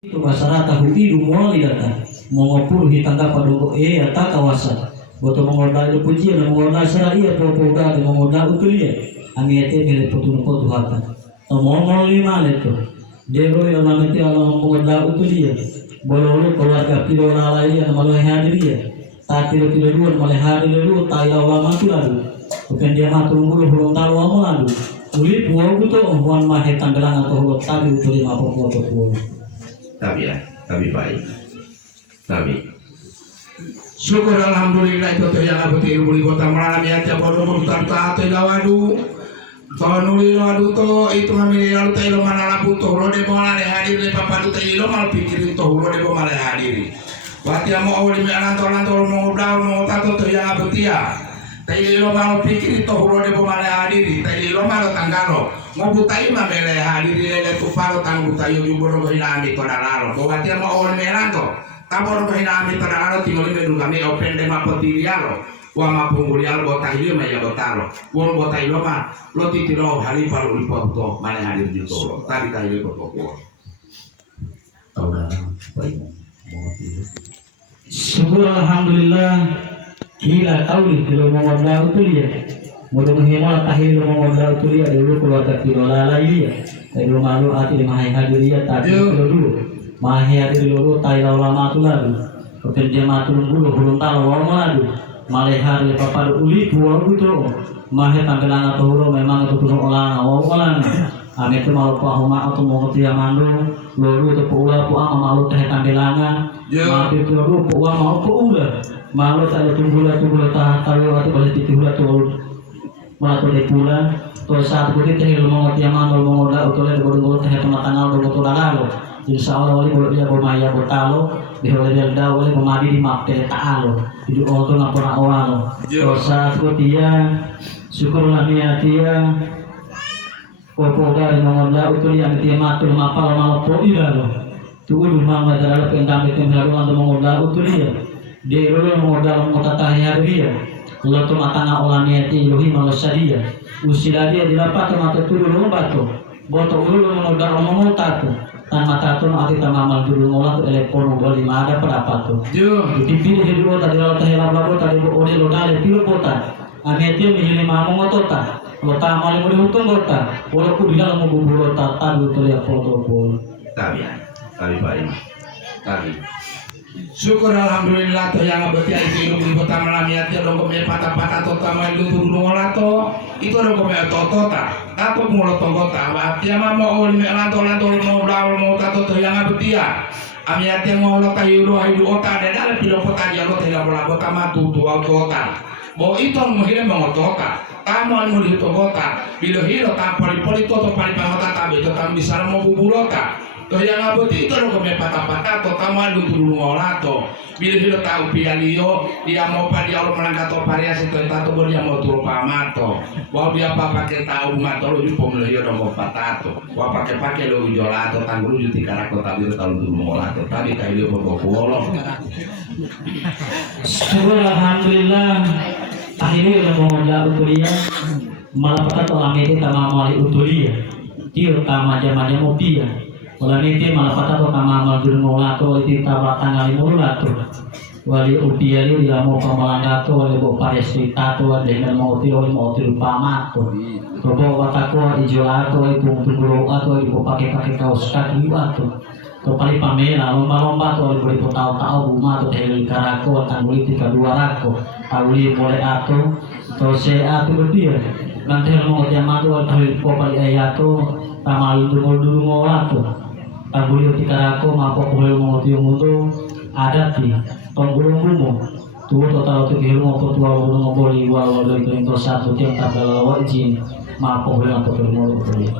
Itu masyarakat idu mualidata mengopur hitangga padogo ata kawasan boto mengoda itu pujian mengoda sarai popoda mengoda utulia amiete gele potun potu hata mongol lima leto dero yang namanya alam mengoda utulia bololo keluarga pilo lalai yang malah hadiria tak pilo dua malah hadir dulu tayo lama tu lalu bukan dia matu bulu belum tahu lama lalu ulit buah buto wan mahe tanggalan atau hulot tadi utuli mapo foto tapi baik syukur alhamdulillah itu yang abdi buli kota malam ya bodo mutar taat lawadu tonuli lawadu to itu kami lalu tayo mana labu to lo de bola de hadir de papa tu tayo mal pikirin to lo de bola hadir berarti mau awal di antor mau dal mau tato to yang abdi ya tayo mal pikirin to lo de bola hadir tayo mal tanggalo mau butai mah mele hadir lele tu paro tang butai yo boro hilami to dalalo ko berarti mau awal melanto tabor hilami to dalalo tinggal medu kami open de mapotirialo wa mapunggulial botai yo maya botaro wong botai lo mah lo titiro hari palu lipoto mana hadir di tolo tadi tayo ko syukur alhamdulillah kila tauli kilo mengoda utulia mudah menghemat tahil mengoda utulia dulu keluarga kilo lalai dulu malu hati mahai hadiria tadi dulu mahai hadir dulu tayo lama tu lalu pekerja matur bulu belum tahu wong lalu malih hari papa uli buah buto mahai tanggalan atau hulu memang itu punya orang ame itu malu pahuma atau mau ketia mandu lalu itu pula puang malu teh tanggalangan malu itu lalu puang mau pula malu saya tunggu tak tahu atau boleh ditunggu tuh malu di pula terus saat begitu teh mau ketia mandu mau dah utoleh bodoh teh tengah tanggal bodoh lalu insya Allah wali boleh dia bermaya bertalo dioleh dia wali memadi di map teh taalo itu auto ngapura awal terus saat dia syukurlah dia Popoga mengoda utul yang dia matul mapal malu poida lo tu ulu mama dalam pendam itu baru untuk mengoda utul dia ulu mengoda tahya dia lo tu matanga olanya ti lohi malu sadia usila dia dilapak mata turu lo batu boto ulu mengoda omong tu tan mata tu ati tamamal dulu ngolah tu telepon bali ada pendapat tu dipilih dulu tadi lo tahya labo tadi ode lo dale pilo kota ane dia mihili mamong otota kota maling udah untung kota walaupun di dalam mobil kota tadi itu lihat foto tapi baik syukur alhamdulillah to yang abdi itu di kota malam ya dia dong kome patah to tamal itu ngolah to itu dong kome to ta atau mulut kota berarti mah mau oleh lanto mau dawal mau tato to yang abdi ya amiat yang mau lo kayu ota dan ada pilo kota dia lo tidak boleh kota matu tua kota bahwa itu mungkin mengotoka tamu mau di kota bila hilo tak poli toto pali pangota tabe itu kan bisa mau bubulota to yang abdi itu lo kome patah to tamu dulu ngolato bila hilo tahu pialio dia mau pada Allah melangkato variasi to tato boleh dia mau turu pamato bahwa dia apa pakai tahu mato lo jupo melio dong patato bahwa pakai lo jolato tanggul juti karakter tabi tahun dulu ngolato tadi kayak dia berpolong syukur alhamdulillah akhirnya udah mengoda utulia malah kata orang itu sama mali utulia dia utama jamanya mobil orang itu malah kata utama maljur ngolato itu tabrak tanggal ngolato wali upia dia mau kemalangato wali bawa paresti tato dengan mau lupa mato bawa kataku ijolato itu tunggu atau ibu pakai kaos kaki atau kepali pamela lomba tuh boleh tahu bunga tuh dari karako tangguli 32 rako awli boleh atau saya atau berdia nanti mau dia matu dari kopali ayato tamal dulu ngolah tuh tangguli 3 rako mampu boleh mau dia mutu ada di penggulung bumo tuh total tuh mau tua gunung boleh walau itu yang satu tiang tabel wajib mampu boleh apa boleh mau boleh